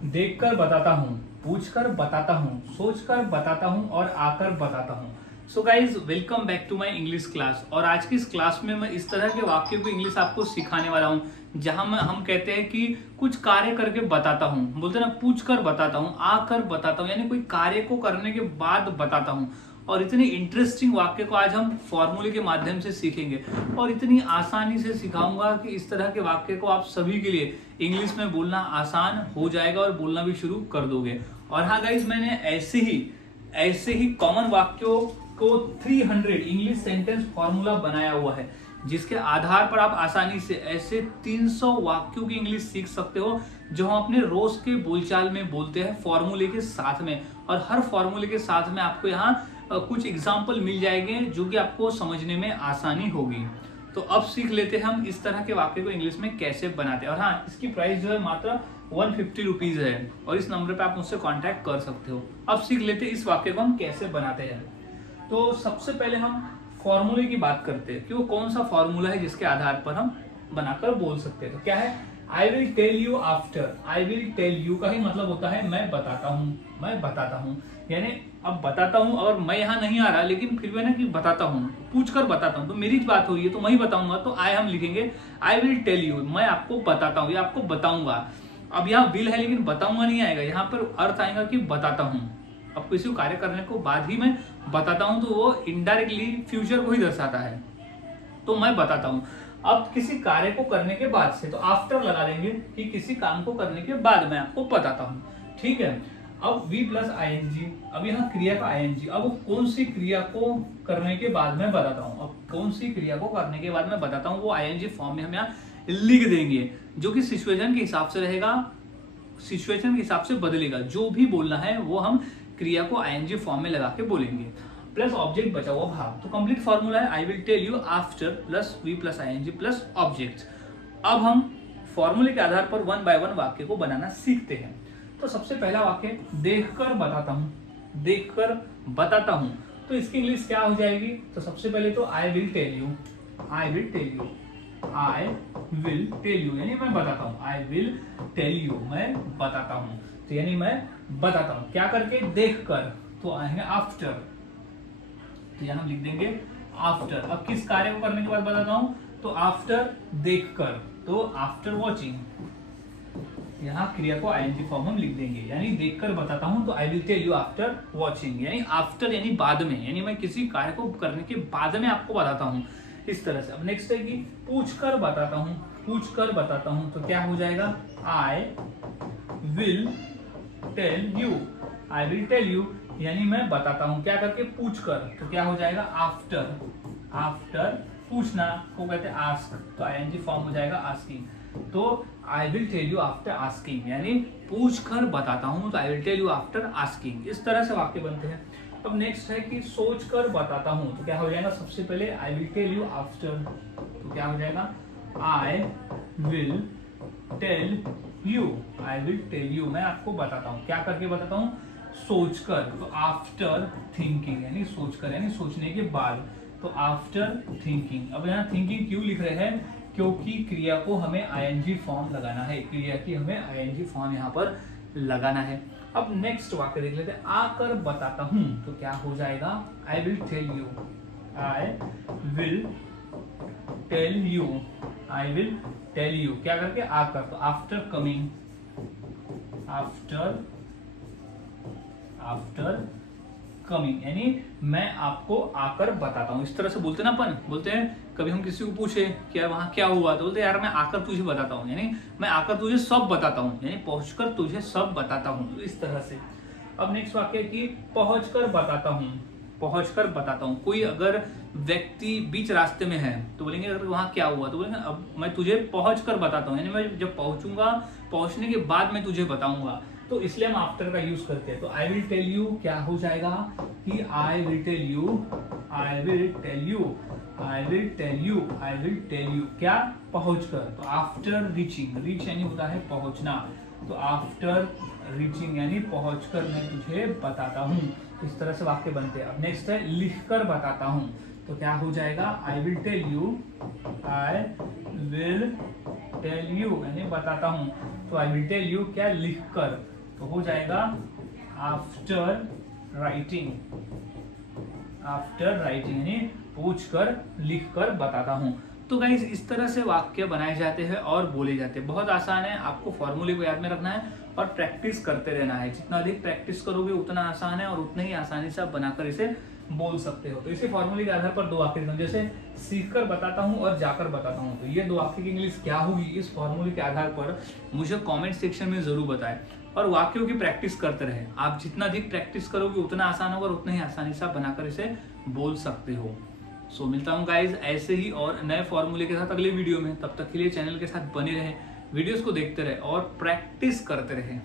देखकर बताता हूँ, पूछकर बताता हूँ, सोचकर बताता हूँ और आकर बताता हूँ। So guys, welcome back to my English class. और आज की इस क्लास में मैं इस तरह के वाक्यों को इंग्लिश आपको सिखाने वाला हूँ जहां हम कहते हैं कि कुछ कार्य करके बताता हूँ, बोलते हैं ना, पूछ कर बताता हूँ, आकर बताता हूँ, यानी कोई कार्य को करने के बाद बताता हूँ। और इतने इंटरेस्टिंग वाक्य को आज हम फॉर्मूले के माध्यम से सीखेंगे और इतनी आसानी से सिखाऊंगा कि इस तरह के वाक्य को आप सभी के लिए इंग्लिश में बोलना आसान हो जाएगा और बोलना भी शुरू कर दोगे। और हाँ गाइज, मैंने ऐसे ही कॉमन वाक्यों को 300 इंग्लिश सेंटेंस फॉर्मूला बनाया हुआ है, जिसके आधार पर आप आसानी से ऐसे 300 वाक्यों की इंग्लिश सीख सकते हो जो हम अपने रोज के बोलचाल में बोलते हैं फॉर्मूले के साथ में। और हर फॉर्मूले के साथ में आपको यहाँ कुछ एग्जाम्पल मिल जाएंगे जो कि आपको समझने में आसानी होगी। तो अब सीख लेते हैं हम इस तरह के वाक्य को इंग्लिश में कैसे बनाते हैं। और हाँ, इसकी प्राइस जो है मात्र 150 रुपीज है और इस नंबर पे आप मुझसे कांटेक्ट कर सकते हो। अब सीख लेते हैं इस वाक्य को हम कैसे बनाते हैं। तो सबसे पहले हम फॉर्मूले की बात करते हैं कि वो कौन सा फॉर्मूला है जिसके आधार पर हम बनाकर बोल सकते हैं। तो क्या है? I will tell you after. I will tell you का ही मतलब होता है मैं बताता हूँ, मैं बताता हूँ। यानी अब बताता हूँ और मैं यहाँ नहीं आ रहा, लेकिन फिर भी ना कि बताता हूँ, पूछ कर बताता हूँ, तो मेरी बात हो रही है तो मैं ही बताऊंगा, तो आई हम लिखेंगे आई विल टेल यू, मैं आपको बताता हूँ या आपको बताऊंगा। अब यहाँ विल है लेकिन बताऊंगा नहीं आएगा, यहाँ पर अर्थ आएगा कि बताता हूँ। अब किसी को कार्य करने को बाद ही मैं बताता हूं तो वो इनडायरेक्टली फ्यूचर को ही दर्शाता है, तो मैं बताता हूं। अब किसी कार्य को करने के बाद से तो आफ्टर लगा देंगे कि किसी काम को करने के बाद मैं आपको बताता हूं, ठीक है। अब V plus I N G, अब यहाँ क्रिया का आई एन जी, अब कौन सी क्रिया को करने के बाद मैं बताता हूँ, अब कौन सी क्रिया को करने के बाद मैं बताता हूँ वो आई एन जी फॉर्म में हम यहाँ लिख देंगे, जो कि सिचुएशन के हिसाब से रहेगा, सिचुएशन के हिसाब से बदलेगा। जो भी बोलना है वो हम क्रिया को आईएनजी फॉर्म में लगा के बोलेंगे, प्लस ऑब्जेक्ट बचा हुआ भाग। तो कंप्लीट फॉर्मूला है I will tell you after plus V plus ING plus object. अब हम फॉर्मूले के आधार पर वन बाय वन वाक्य को बनाना सीखते हैं। तो सबसे पहला वाक्य, देखकर बताता हूँ, देखकर बताता हूँ। तो इसकी इंग्लिश क्या हो जाएगी? तो सबसे पहले तो I will tell you, I will tell you, I will tell you यानी मैं बताता हूँ, आई विल टेल यू मैं बताता हूँ। तो यानी मैं बताता हूँ क्या करके? देख कर। तो आएंगे आफ्टर, तो यहाँ हम लिख देंगे आफ्टर। अब किस कार्य को करने के बाद बताता हूँ? तो आफ्टर देख कर, तो आफ्टर वॉचिंग, यहाँ क्रिया को आईएनजी फॉर्म हम लिख देंगे, यानी देखकर बताता हूँ तो I will tell you after watching, यानी आफ्टर यानी बाद में, यानी मैं किसी कार्य को करने के बाद में आपको बताता हूँ, इस तरह से। अब नेक्स्ट है कि पूछकर बताता हूँ, पूछकर बताता हूँ। तो क्या हो जाएगा? I will tell you, I will tell you यानी मैं बताता हूँ क्या करके? पूछ कर। तो क्या हो जाएगा? आफ्टर, आफ्टर पूछना को कहते हैं आस्क, तो आईएनजी फॉर्म हो जाएगा आस्किंग। तो I will tell you after asking, यानी पूछ कर बताता हूँ तो I will tell you after asking. इस तरह से वाक्य बनते हैं। अब नेक्स्ट है कि सोच कर बताता हूँ। तो क्या हो जाएगा? सबसे पहले I will tell you after, तो क्या हो जाएगा? I will tell you, I will tell you मैं आपको बताता हूँ, क्या करके बताता हूँ? सोचकर। तो आफ्टर थिंकिंग, यानी सोचकर यानी सोचने के बाद, तो आफ्टर थिंकिंग। अब यहाँ थिंकिंग क्यों लिख रहे हैं? क्योंकि क्रिया को हमें आईएनजी फॉर्म लगाना है, क्रिया की हमें आईएनजी फॉर्म यहाँ पर लगाना है। अब नेक्स्ट वाक्य देख लेते हैं, आकर बताता हूँ। तो क्या हो जाएगा? I will tell you, I will tell you, I will tell you क्या करके? आकर, तो after coming, after, after coming यानी मैं आपको आकर बताता हूँ। इस तरह से बोलते ना अपन, बोलते हैं कभी हम किसी को पूछे क्या वहां क्या हुआ, तो बोलते यार मैं आकर तुझे बताता हूँ, यानी मैं आकर तुझे सब बताता हूँ, यानी पहुंचकर तुझे सब बताता हूँ, तो इस तरह से। अब नेक्स्ट वाक्य की पहुंचकर बताता हूँ, पहुंचकर बताता हूँ। कोई अगर व्यक्ति बीच रास्ते में है तो बोलेंगे अगर वहां क्या हुआ, तो बोलेंगे अब मैं तुझे पहुंच कर बताता हूँ, यानी मैं जब पहुंचूंगा, पहुंचने के बाद मैं तुझे बताऊंगा, तो इसलिए हम आफ्टर का यूज करते हैं। तो आई विल टेल यू क्या हो जाएगा कि I will tell you, I will tell you, I will tell you, I will tell you क्या? पहुंचकर। तो आफ्टर रीचिंग, रीच यानी होता है पहुंचना, तो आफ्टर रीचिंग यानी पहुंचकर मैं तुझे बताता हूँ। इस तरह से वाक्य बनते हैं। अब नेक्स्ट है लिखकर बताता हूँ। तो क्या हो जाएगा, I will tell you, I will tell you यानी बताता हूँ, तो आई विल टेल यू क्या, लिख कर, तो हो जाएगा आफ्टर राइटिंग, आफ्टर राइटिंग यानी पूछ कर, लिख कर बताता हूँ। तो गाइस इस तरह से वाक्य बनाए जाते हैं और बोले जाते हैं। बहुत आसान है, आपको फॉर्मूले को याद में रखना है और प्रैक्टिस करते रहना है। जितना अधिक प्रैक्टिस करोगे उतना आसान है और उतने ही आसानी से आप बनाकर इसे बोल सकते हो। तो इसी फॉर्मूले के आधार पर दो वाक्य, जैसे सीखकर बताता हूँ और जाकर बताता हूँ, तो ये दो वाक्य की इंग्लिश क्या होगी, इस फॉर्मूले के आधार पर मुझे कमेंट सेक्शन में जरूर बताएं। और वाक्यों की प्रैक्टिस करते रहे, आप जितना अधिक प्रैक्टिस करोगे उतना आसान होगा और उतने ही आसानी से आप बनाकर इसे बोल सकते हो। सो मिलता हूँ गाइज ऐसे ही और नए फॉर्मूले के साथ अगले वीडियो में। तब तक के लिए चैनल के साथ बने रहे, वीडियोस को देखते रहे और प्रैक्टिस करते रहे।